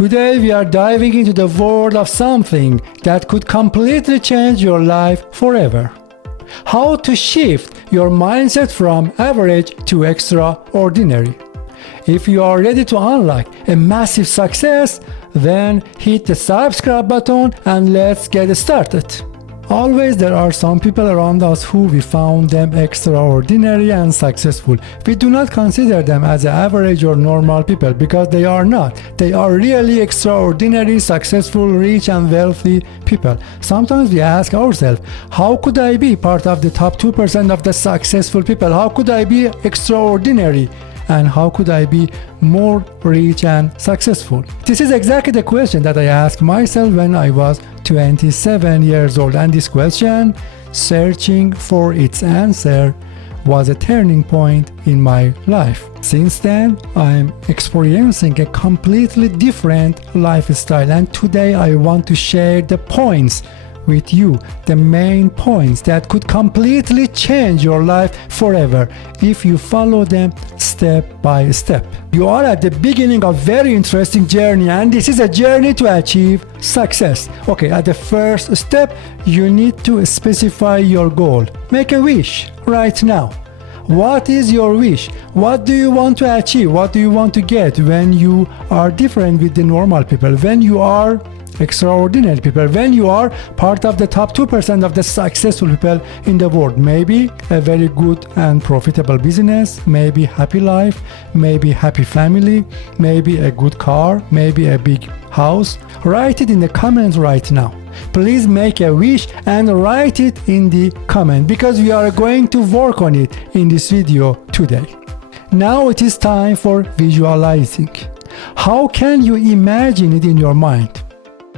Today we are diving into the world of something that could completely change your life forever. How to shift your mindset from average to extraordinary. If you are ready to unlock a massive success, then hit the subscribe button and let's get started. Always there are some people around us who we found them extraordinary and successful. We do not consider them as average or normal people because they are not. They are really extraordinary, successful, rich and wealthy people. Sometimes we ask ourselves, how could I be part of the top 2% of the successful people? How could I be extraordinary? And how could I be more rich and successful? This is exactly the question that I asked myself when I was 27 years old, and this question, searching for its answer, was a turning point in my life. Since then, I'm experiencing a completely different lifestyle, and today I want to share the points with you, the main points that could completely change your life forever if you follow them step by step. You are at the beginning of a very interesting journey, and this is a journey to achieve success. Okay, at the first step, you need to specify your goal. Make a wish right now. What is your wish? What do you want to achieve? What do you want to get when you are different with the normal people? When you are extraordinary people, when you are part of the top 2% of the successful people in the world? Maybe a very good and profitable business, maybe happy life, maybe happy family, maybe a good car, maybe a big house. Write it in the comments right now. Please make a wish and write it in the comment because we are going to work on it in this video today. Now it is time for visualizing. How can you imagine it in your mind?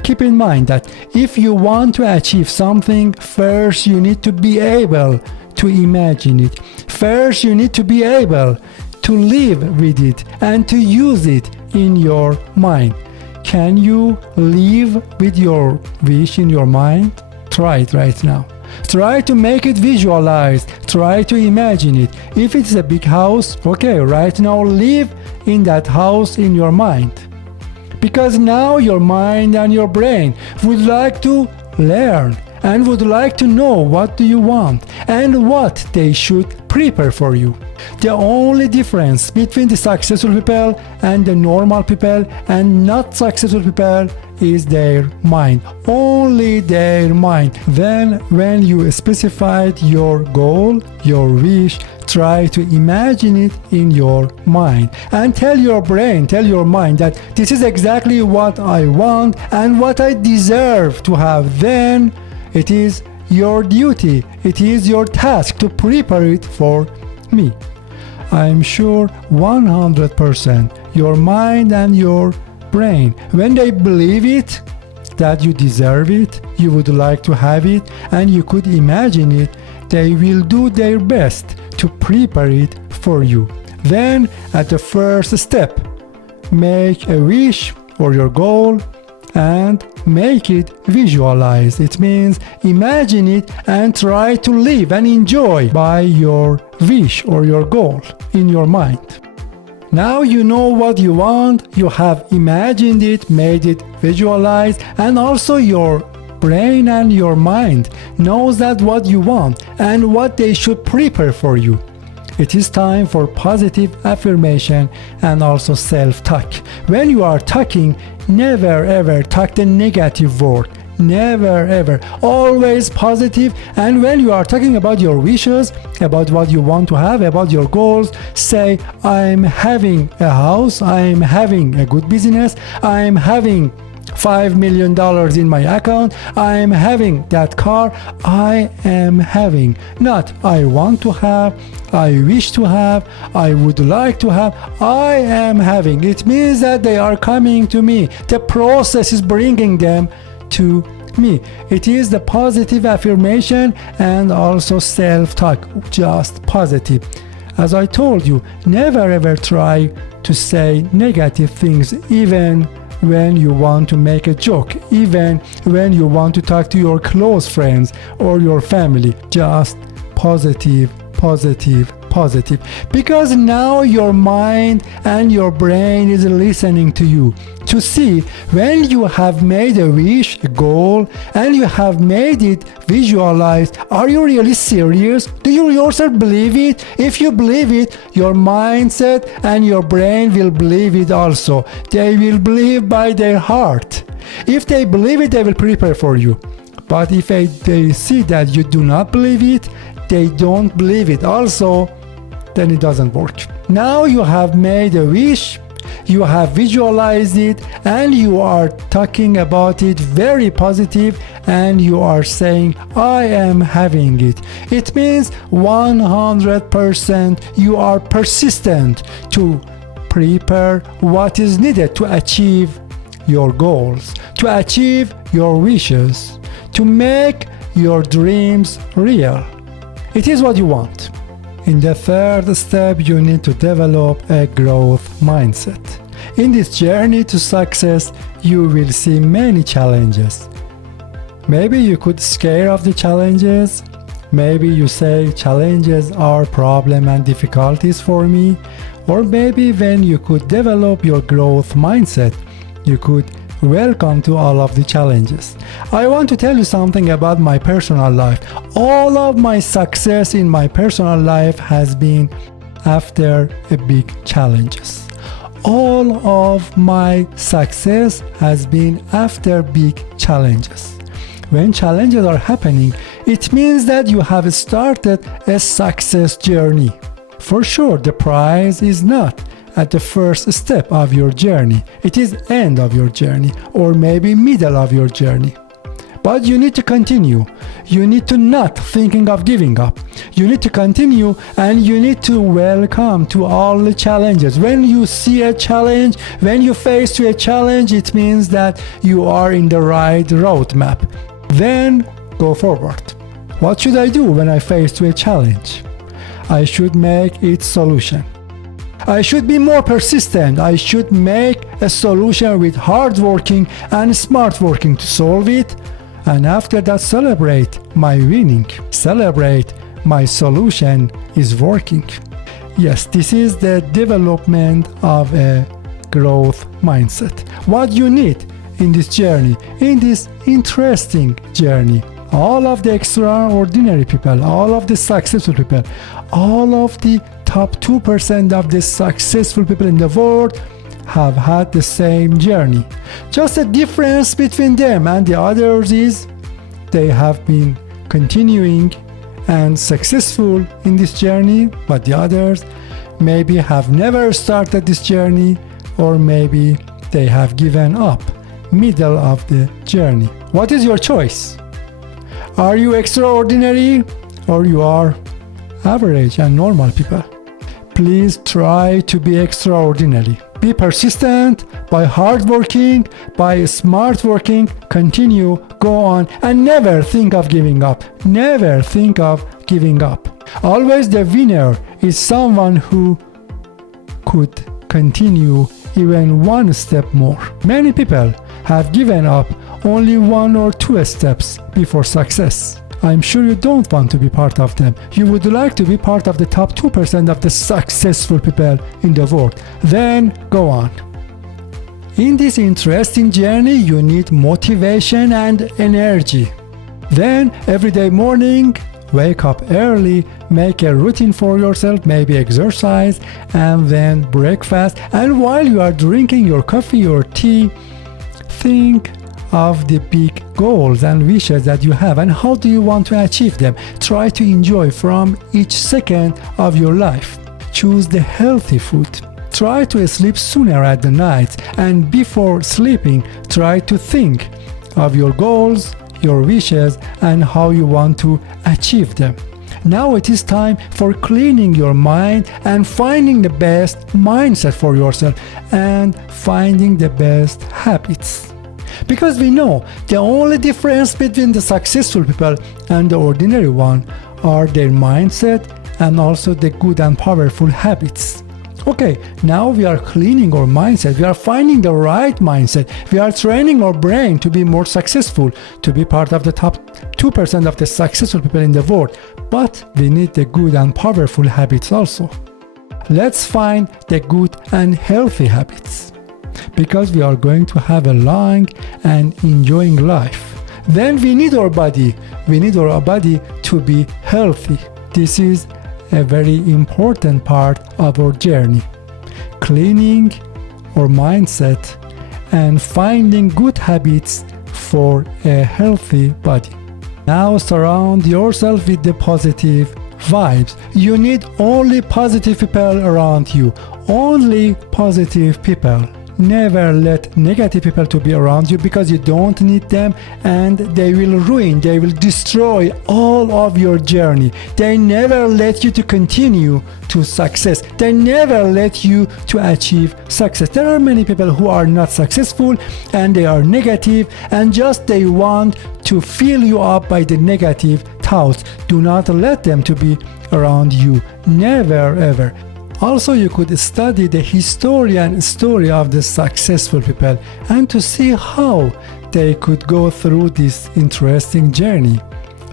Keep in mind that if you want to achieve something, first you need to be able to imagine it. First you need to be able to live with it and to use it in your mind. Can you live with your wish in your mind? Try it right now. Try to make it visualized. Try to imagine it. If it's a big house, okay, right now live in that house in your mind. Because now your mind and your brain would like to learn and would like to know what do you want and what they should prepare for you. The only difference between the successful people and the normal people and not successful people is their mind. Only their mind. Then when you specified your goal, your wish, try to imagine it in your mind and tell your brain, tell your mind that this is exactly what I want and what I deserve to have. Then it is your duty, it is your task to prepare it for me. I'm sure 100% your mind and your brain, when they believe it, that you deserve it, you would like to have it, and you could imagine it, they will do their best to prepare it for you. Then, at the first step, make a wish or your goal and make it visualize. It means imagine it and try to live and enjoy by your wish or your goal in your mind. Now you know what you want, you have imagined it, made it visualize, and also your brain and your mind knows that what you want and what they should prepare for you. It is time for positive affirmation and also self-talk. When you are talking, never ever talk the negative word. Never ever. Always positive. And when you are talking about your wishes, about what you want to have, about your goals, say, I'm having a house, I'm having a good business, I'm having $5 million in my account, I'm having that car, I am having. Not I want to have, I wish to have, I would like to have, I am having. It means that they are coming to me. The process is bringing them to me. It is the positive affirmation and also self-talk, just positive. As I told you, never ever try to say negative things, even when you want to make a joke, even when you want to talk to your close friends or your family. Just positive, positive, positive, because now your mind and your brain is listening to you to see when you have made a wish, a goal, and you have made it visualized. Are you really serious? Do you yourself believe it? If you believe it, your mindset and your brain will believe it also. They will believe by their heart. If they believe it, they will prepare for you. But if they see that you do not believe it, they don't believe it also, then it doesn't work. Now you have made a wish, you have visualized it, and you are talking about it very positive, and you are saying, I am having it. It means 100% you are persistent to prepare what is needed to achieve your goals, to achieve your wishes, to make your dreams real. It is what you want. In the third step, you need to develop a growth mindset. In this journey to success, you will see many challenges. Maybe you could scare of the challenges. Maybe you say challenges are problem and difficulties for me. Or maybe when you could develop your growth mindset, you could welcome to all of the challenges. I want to tell you something about my personal life. All of my success in my personal life has been after a big challenges. All of my success has been after big challenges. When challenges are happening, it means that you have started a success journey. For sure, the prize is not at the first step of your journey. It is end of your journey, or maybe middle of your journey. But you need to continue. You need to not thinking of giving up. You need to continue, and you need to welcome to all the challenges. When you see a challenge, when you face to a challenge, it means that you are in the right roadmap. Then go forward. What should I do when I face to a challenge? I should make its solution. I should be more persistent. I should make a solution with hard working and smart working to solve it. And after that, celebrate my winning. Celebrate my solution is working. Yes, this is the development of a growth mindset. What you need in this journey, in this interesting journey. All of the extraordinary people, all of the successful people, all of the top 2% of the successful people in the world have had the same journey. Just the difference between them and the others is they have been continuing and successful in this journey, but the others maybe have never started this journey, or maybe they have given up middle of the journey. What is your choice? Are you extraordinary, or you are average and normal people? Please try to be extraordinary. Be persistent, by hard working, by smart working, continue, go on, and never think of giving up. Never think of giving up. Always the winner is someone who could continue even one step more. Many people have given up only 1 or 2 steps before success. I'm sure you don't want to be part of them. You would like to be part of the top 2% of the successful people in the world. Then go on. In this interesting journey, you need motivation and energy. Then every day morning, wake up early, make a routine for yourself, maybe exercise, and then breakfast. And while you are drinking your coffee or tea, think of the big goals and wishes that you have, and how do you want to achieve them. Try to enjoy from each second of your life. Choose the healthy food. Try to sleep sooner at the night, and before sleeping, try to think of your goals, your wishes, and how you want to achieve them. Now it is time for cleaning your mind and finding the best mindset for yourself and finding the best habits. Because we know the only difference between the successful people and the ordinary one are their mindset and also the good and powerful habits. Okay, now we are cleaning our mindset. We are finding the right mindset. We are training our brain to be more successful, to be part of the top 2% of the successful people in the world. But we need the good and powerful habits also. Let's find the good and healthy habits, because we are going to have a long and enjoying life. Then we need our body. We need our body to be healthy. This is a very important part of our journey. Cleaning our mindset and finding good habits for a healthy body. Now surround yourself with the positive vibes. You need only positive people around you. Only positive people. Never let negative people to be around you, because you don't need them, and they will ruin, they will destroy all of your journey. They never let you to continue to success. They never let you to achieve success. There are many people who are not successful and they are negative, and just they want to fill you up by the negative thoughts. Do not let them to be around you. Never ever. Also, you could study the history and story of the successful people and to see how they could go through this interesting journey.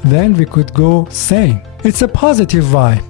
Then we could go same. It's a positive vibe.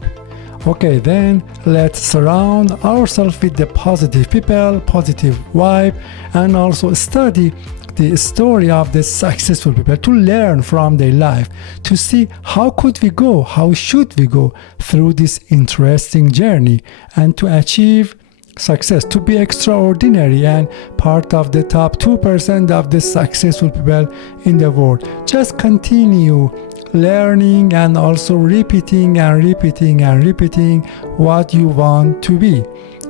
Okay, then let's surround ourselves with the positive people, positive vibe, and also study the story of the successful people to learn from their life, to see how could we go, how should we go through this interesting journey and to achieve success, to be extraordinary and part of the top 2% of the successful people in the world. Just continue learning and also repeating what you want to be.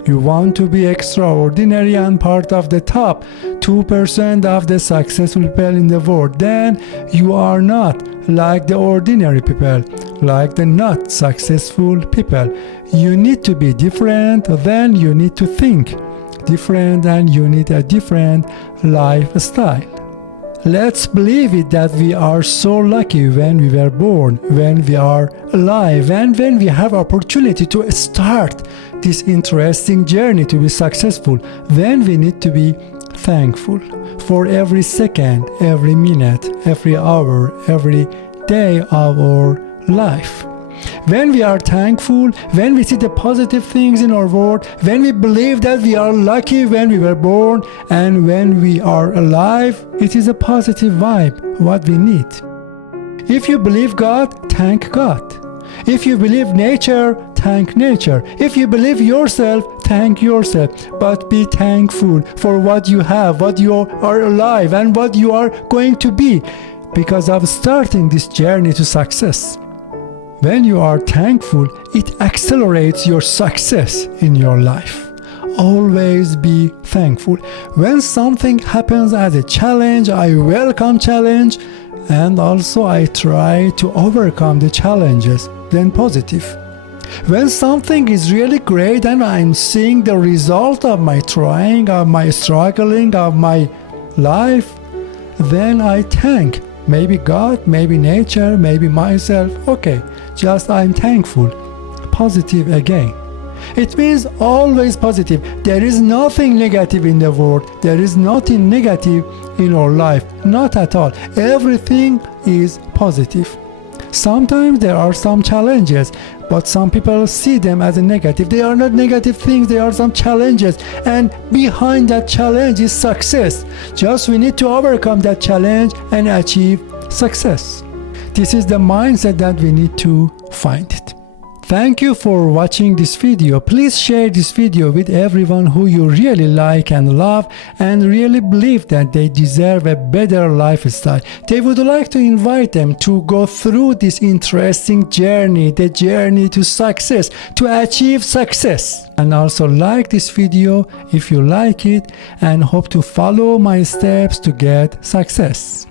You want to be extraordinary and part of the top 2% of the successful people in the world. Then you are not like the ordinary people, like the not successful people. You need to be different. Then you need to think different, and you need a different lifestyle. Let's believe it that we are so lucky when we were born, when we are alive, and when we have opportunity to start this interesting journey to be successful. Then we need to be thankful for every second, every minute, every hour, every day of our life. When we are thankful, when we see the positive things in our world, when we believe that we are lucky when we were born, and when we are alive, it is a positive vibe, what we need. If you believe God, thank God. If you believe nature, thank nature. If you believe yourself, thank yourself. But be thankful for what you have, what you are alive, and what you are going to be because of starting this journey to success. When you are thankful, it accelerates your success in your life. Always be thankful. When something happens as a challenge, I welcome challenge, and also I try to overcome the challenges. Then positive. When something is really great and I'm seeing the result of my trying, of my struggling, of my life, then I thank maybe God, maybe nature, maybe myself. Okay, just I'm thankful. Positive again. It means always positive. There is nothing negative in the world. There is nothing negative in our life. Not at all. Everything is positive. Sometimes there are some challenges, but some people see them as a negative. They are not negative things, they are some challenges. And behind that challenge is success. Just we need to overcome that challenge and achieve success. This is the mindset that we need to find it. Thank you for watching this video. Please share this video with everyone who you really like and love and really believe that they deserve a better lifestyle. They would like to invite them to go through this interesting journey, the journey to success, to achieve success. And also like this video if you like it, and hope to follow my steps to get success.